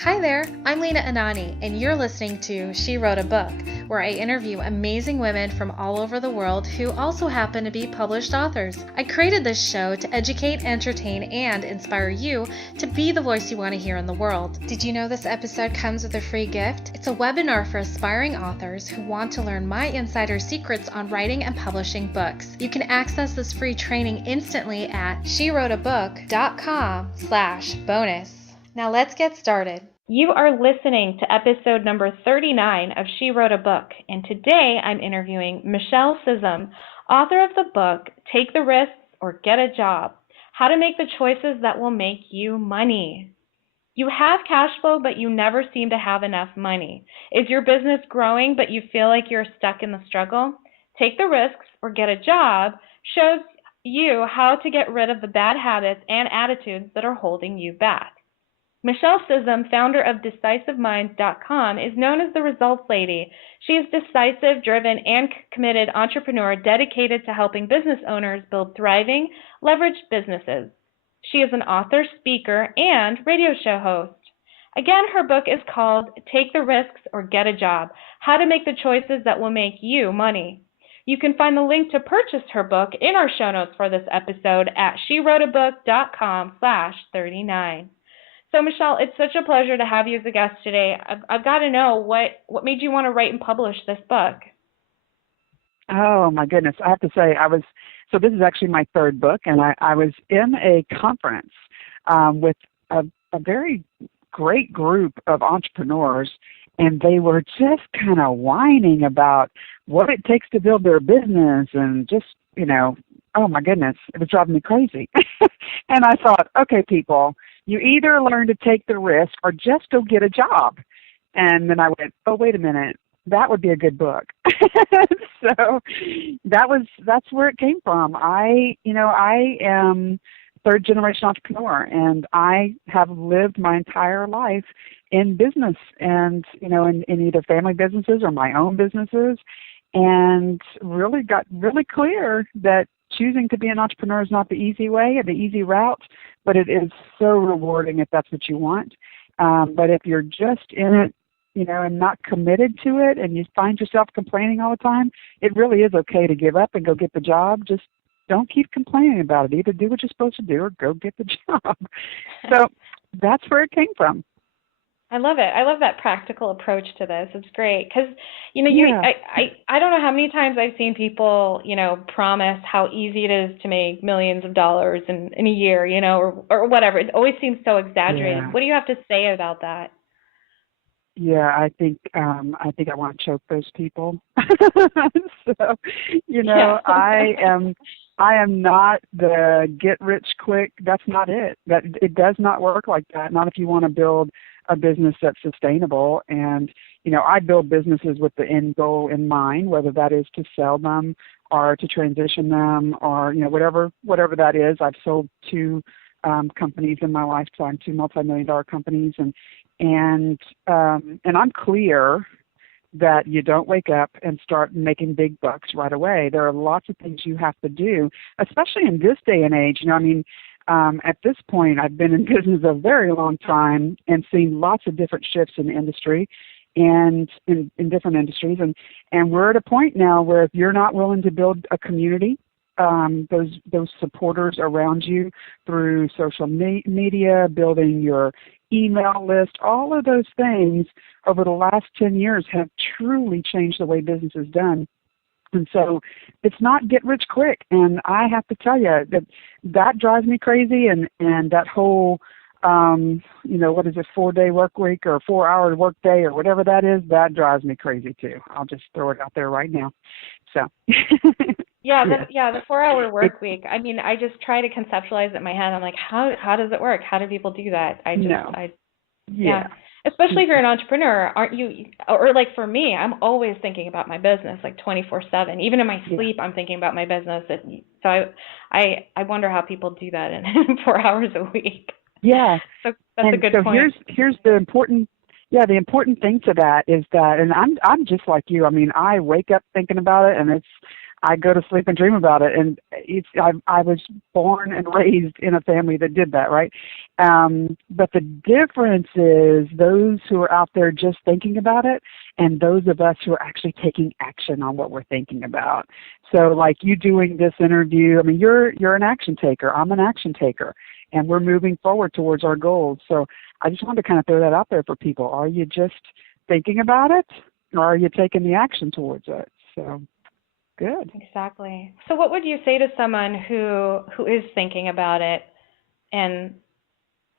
Hi there, I'm Lena Anani, and you're listening to She Wrote a Book, where I interview amazing women from all over the world who also happen to be published authors. I created this show to educate, entertain, and inspire you to be the voice you want to hear in the world. Did you know this episode comes with a free gift? It's a webinar for aspiring authors who want to learn my insider secrets on writing and publishing books. You can access this free training instantly at SheWroteABook.com/bonus. Now let's get started. You are listening to episode number 39 of She Wrote a Book, and today I'm interviewing Michele Scism, author of the book, Take the Risks or Get a Job, How to Make the Choices That Will Make You Money. You have cash flow, but you never seem to have enough money. Is your business growing, but you feel like you're stuck in the struggle? Take the Risks or Get a Job shows you how to get rid of the bad habits and attitudes that are holding you back. Michele Scism, founder of DecisiveMinds.com, is known as the Results Lady. She is decisive, driven, and committed entrepreneur dedicated to helping business owners build thriving, leveraged businesses. She is an author, speaker, and radio show host. Again, her book is called Take the Risks or Get a Job, How to Make the Choices That Will Make You Money. You can find the link to purchase her book in our show notes for this episode at SheWroteABook.com/39. So, Michele, it's such a pleasure to have you as a guest today. I've got to know what made you want to write and publish this book. Oh, my goodness. I have to say, so this is actually my third book, and I was in a conference with a very great group of entrepreneurs, and they were just kind of whining about what it takes to build their business and just, oh, my goodness, it was driving me crazy. And I thought, okay, people, you either learn to take the risk or just go get a job. And then I went, oh, wait a minute, that would be a good book. So that's where it came from. I am third generation entrepreneur, and I have lived my entire life in business and, in either family businesses or my own businesses, and really got really clear that choosing to be an entrepreneur is not the easy way or the easy route, but it is so rewarding if that's what you want. But if you're just in it, and not committed to it, and you find yourself complaining all the time, it really is okay to give up and go get the job. Just don't keep complaining about it. Either do what you're supposed to do or go get the job. So that's where it came from. I love it. I love that practical approach to this. It's great because, Yeah. I don't know how many times I've seen people, promise how easy it is to make millions of dollars in a year, or whatever. It always seems so exaggerated. Yeah. What do you have to say about that? Yeah, I think I want to choke those people. So, Yeah. I am not the get rich quick. That's not it. That it does not work like that. Not if you want to build a business that's sustainable. And I build businesses with the end goal in mind, whether that is to sell them or to transition them or whatever that is. I've sold two companies in my lifetime, two multi-million-dollar companies, and I'm clear that you don't wake up and start making big bucks right away. There are lots of things you have to do, especially in this day and age. At this point, I've been in business a very long time and seen lots of different shifts in the industry and in different industries. And we're at a point now where if you're not willing to build a community, those supporters around you through social media, building your email list, all of those things over the last 10 years have truly changed the way business is done. And so it's not get rich quick. And I have to tell you that drives me crazy. And that whole, what is it, 4-day work week or 4-hour work day or whatever that is, that drives me crazy too. I'll just throw it out there right now. So. The 4-hour work week. I mean, I just try to conceptualize it in my head. I'm like, how does it work? How do people do that? Especially if you're an entrepreneur, aren't you? Or like for me, I'm always thinking about my business like 24/7. Even in my sleep, I'm thinking about my business. So I wonder how people do that in 4 hours a week. Yeah. So that's a good point. Here's the important. Yeah, the important thing to that is that, and I'm just like you. I mean, I wake up thinking about it, and I go to sleep and dream about it. And I was born and raised in a family that did that, right? But the difference is those who are out there just thinking about it and those of us who are actually taking action on what we're thinking about. So like you doing this interview, I mean, you're an action taker. I'm an action taker. And we're moving forward towards our goals. So I just wanted to kind of throw that out there for people. Are you just thinking about it, or are you taking the action towards it? So, good. Exactly. So what would you say to someone who is thinking about it, and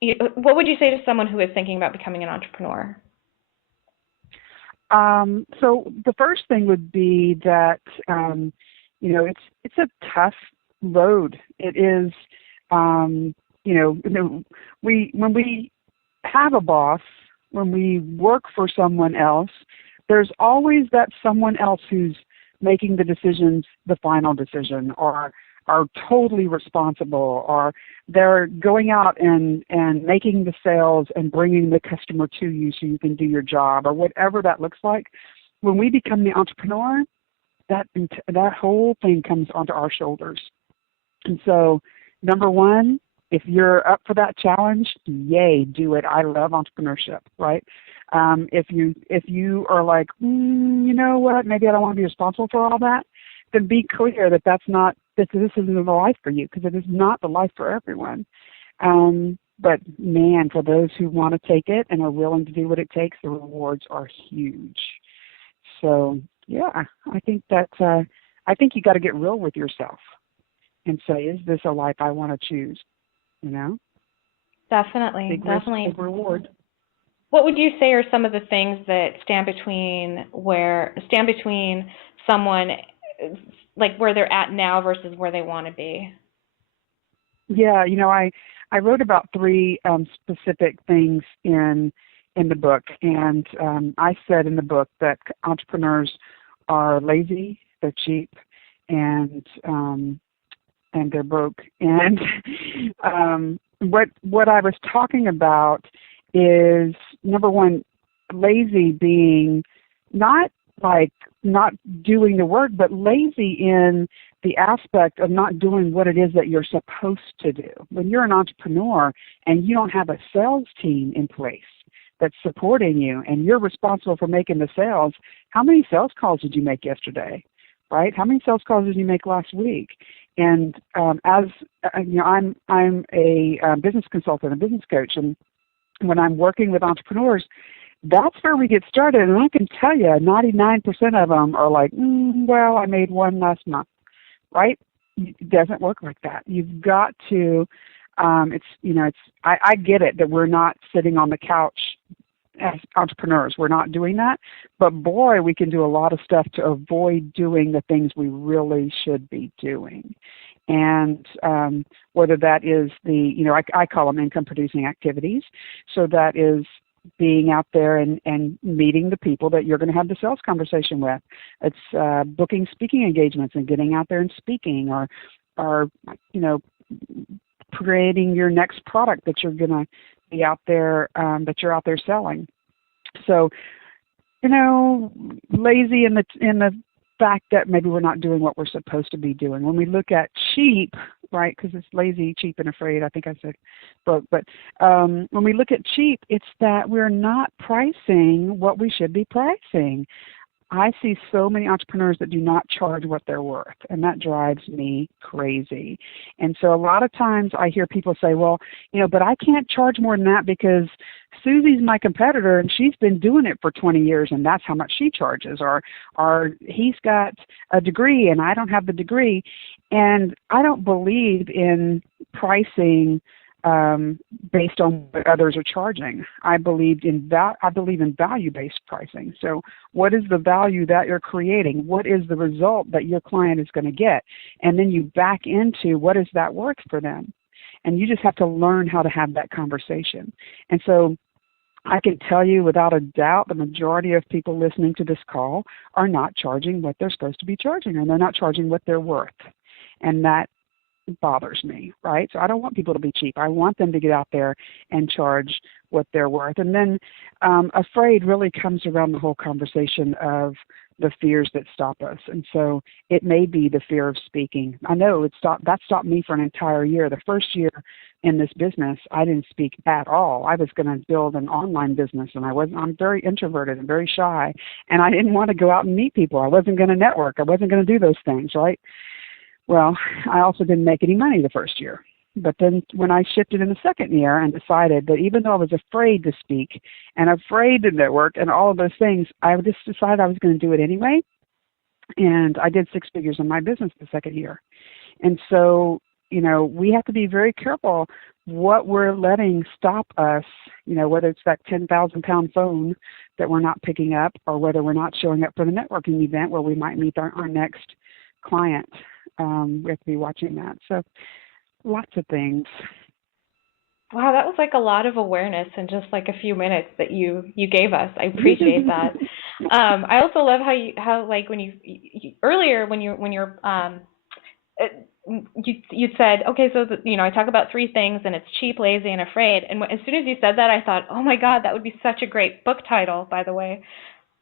what would you say to someone who is thinking about becoming an entrepreneur? So the first thing would be that, it's a tough road. It is, when we have a boss, when we work for someone else, there's always that someone else who's making the decisions, the final decision, or are totally responsible, or they're going out and making the sales and bringing the customer to you so you can do your job, or whatever that looks like. When we become the entrepreneur, that whole thing comes onto our shoulders. And so, number one, if you're up for that challenge, yay, do it. I love entrepreneurship, right? If you are like, you know what, maybe I don't want to be responsible for all that, then be clear that this isn't the life for you, because it is not the life for everyone. But man, for those who want to take it and are willing to do what it takes, the rewards are huge. So yeah, I think you got to get real with yourself and say, is this a life I want to choose? Definitely. Big risk, big reward. What would you say are some of the things that stand between someone, like where they're at now versus where they want to be? Yeah, I wrote about 3 specific things in the book, and I said in the book that entrepreneurs are lazy, they're cheap, and they're broke. And what I was talking about is, number one, lazy being not like not doing the work, but lazy in the aspect of not doing what it is that you're supposed to do. When you're an entrepreneur and you don't have a sales team in place that's supporting you and you're responsible for making the sales, how many sales calls did you make yesterday, right? How many sales calls did you make last week? And as you know, I'm a business consultant, a business coach, and when I'm working with entrepreneurs, that's where we get started. And I can tell you, 99% of them are like, well, I made one last month, right? It doesn't work like that. You've got to. I get it that we're not sitting on the couch as entrepreneurs. We're not doing that. But boy, we can do a lot of stuff to avoid doing the things we really should be doing. And whether that is I call them income producing activities. So that is being out there and meeting the people that you're going to have the sales conversation with. It's booking speaking engagements and getting out there and speaking, or creating your next product that you're going to be out there, that you're out there selling. So, lazy in the fact that maybe we're not doing what we're supposed to be doing. When we look at cheap, right, because it's lazy, cheap, and afraid, I think I said broke, but when we look at cheap, it's that we're not pricing what we should be pricing. I see so many entrepreneurs that do not charge what they're worth, and that drives me crazy. And so a lot of times I hear people say, well, but I can't charge more than that because Susie's my competitor and she's been doing it for 20 years and that's how much she charges, or he's got a degree and I don't have the degree. And I don't believe in pricing based on what others are charging. I believe in value-based pricing. So what is the value that you're creating? What is the result that your client is going to get? And then you back into what is that worth for them? And you just have to learn how to have that conversation. And so I can tell you without a doubt the majority of people listening to this call are not charging what they're supposed to be charging, and they're not charging what they're worth. And that bothers me, right? So I don't want people to be cheap. I want them to get out there and charge what they're worth. And then afraid really comes around the whole conversation of the fears that stop us. And so it may be the fear of speaking. I know that stopped me for an entire year. The first year in this business, I didn't speak at all. I was going to build an online business, and I'm very introverted and very shy, and I didn't want to go out and meet people. I wasn't going to network. I wasn't going to do those things, right? Well, I also didn't make any money the first year. But then when I shifted in the second year and decided that even though I was afraid to speak and afraid to network and all of those things, I just decided I was going to do it anyway. And I did 6 figures in my business the second year. And so, we have to be very careful what we're letting stop us, whether it's that 10,000-pound phone that we're not picking up, or whether we're not showing up for the networking event where we might meet our next client. We have to be watching that. So lots of things. Wow, that was like a lot of awareness in just like a few minutes that you gave us. I appreciate that. I also love how when you earlier when you're you said, okay, so I talk about 3 things, and it's cheap, lazy, and afraid. And as soon as you said that, I thought, oh my God, that would be such a great book title, by the way.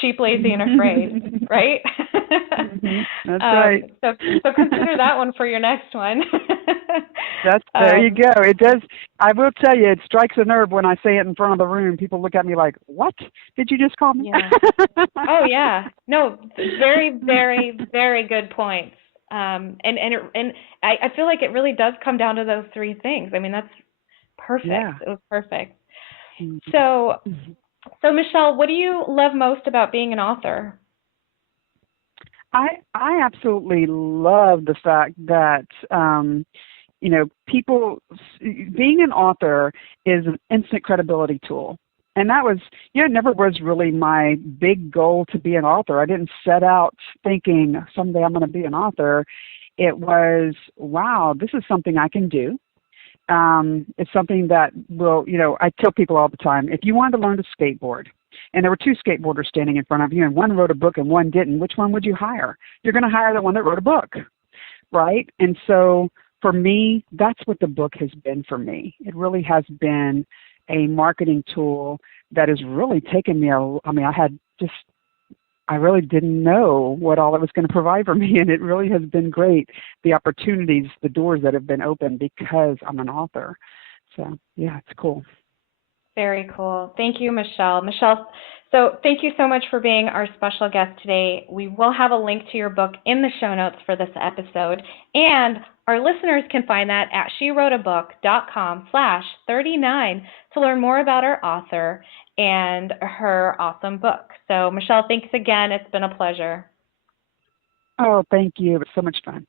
Cheap, lazy, and afraid, right? That's right. So consider that one for your next one. There you go. It does. I will tell you, it strikes a nerve when I say it in front of the room. People look at me like, "What did you just call me?" Yeah. Oh yeah. No, very, very, very good points. And I feel like it really does come down to those 3 things. I mean, that's perfect. Yeah. It was perfect. Mm-hmm. So Michele, what do you love most about being an author? I absolutely love the fact that people, being an author is an instant credibility tool. And that was, it never was really my big goal to be an author. I didn't set out thinking someday I'm going to be an author. It was, wow, this is something I can do. It's something that will, I tell people all the time, if you wanted to learn to skateboard, and there were 2 skateboarders standing in front of you, and one wrote a book and one didn't, which one would you hire? You're going to hire the one that wrote a book, right? And so for me, that's what the book has been for me. It really has been a marketing tool that has really taken me, I really didn't know what all it was going to provide for me, and it really has been great, the opportunities, the doors that have been opened because I'm an author. So, yeah, it's cool. Very cool. Thank you, Michele. Michele, so thank you so much for being our special guest today. We will have a link to your book in the show notes for this episode, and our listeners can find that at SheWroteABook.com/39 to learn more about our author and her awesome book. So, Michele, thanks again. It's been a pleasure. Oh, thank you. It was so much fun.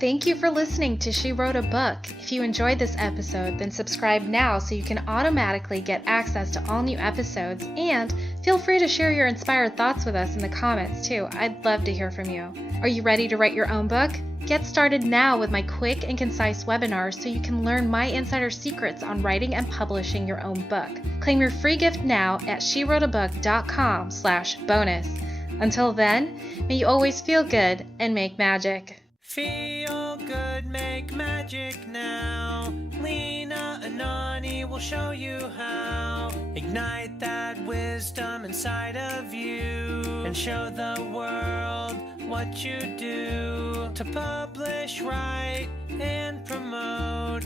Thank you for listening to She Wrote a Book. If you enjoyed this episode, then subscribe now so you can automatically get access to all new episodes, and feel free to share your inspired thoughts with us in the comments too. I'd love to hear from you. Are you ready to write your own book? Get started now with my quick and concise webinars so you can learn my insider secrets on writing and publishing your own book. Claim your free gift now at SheWroteABook.com/bonus. Until then, may you always feel good and make magic. Feel good, make magic now. Lena, Anani will show you how. Ignite that wisdom inside of you and show the world what you do to publish, write, and promote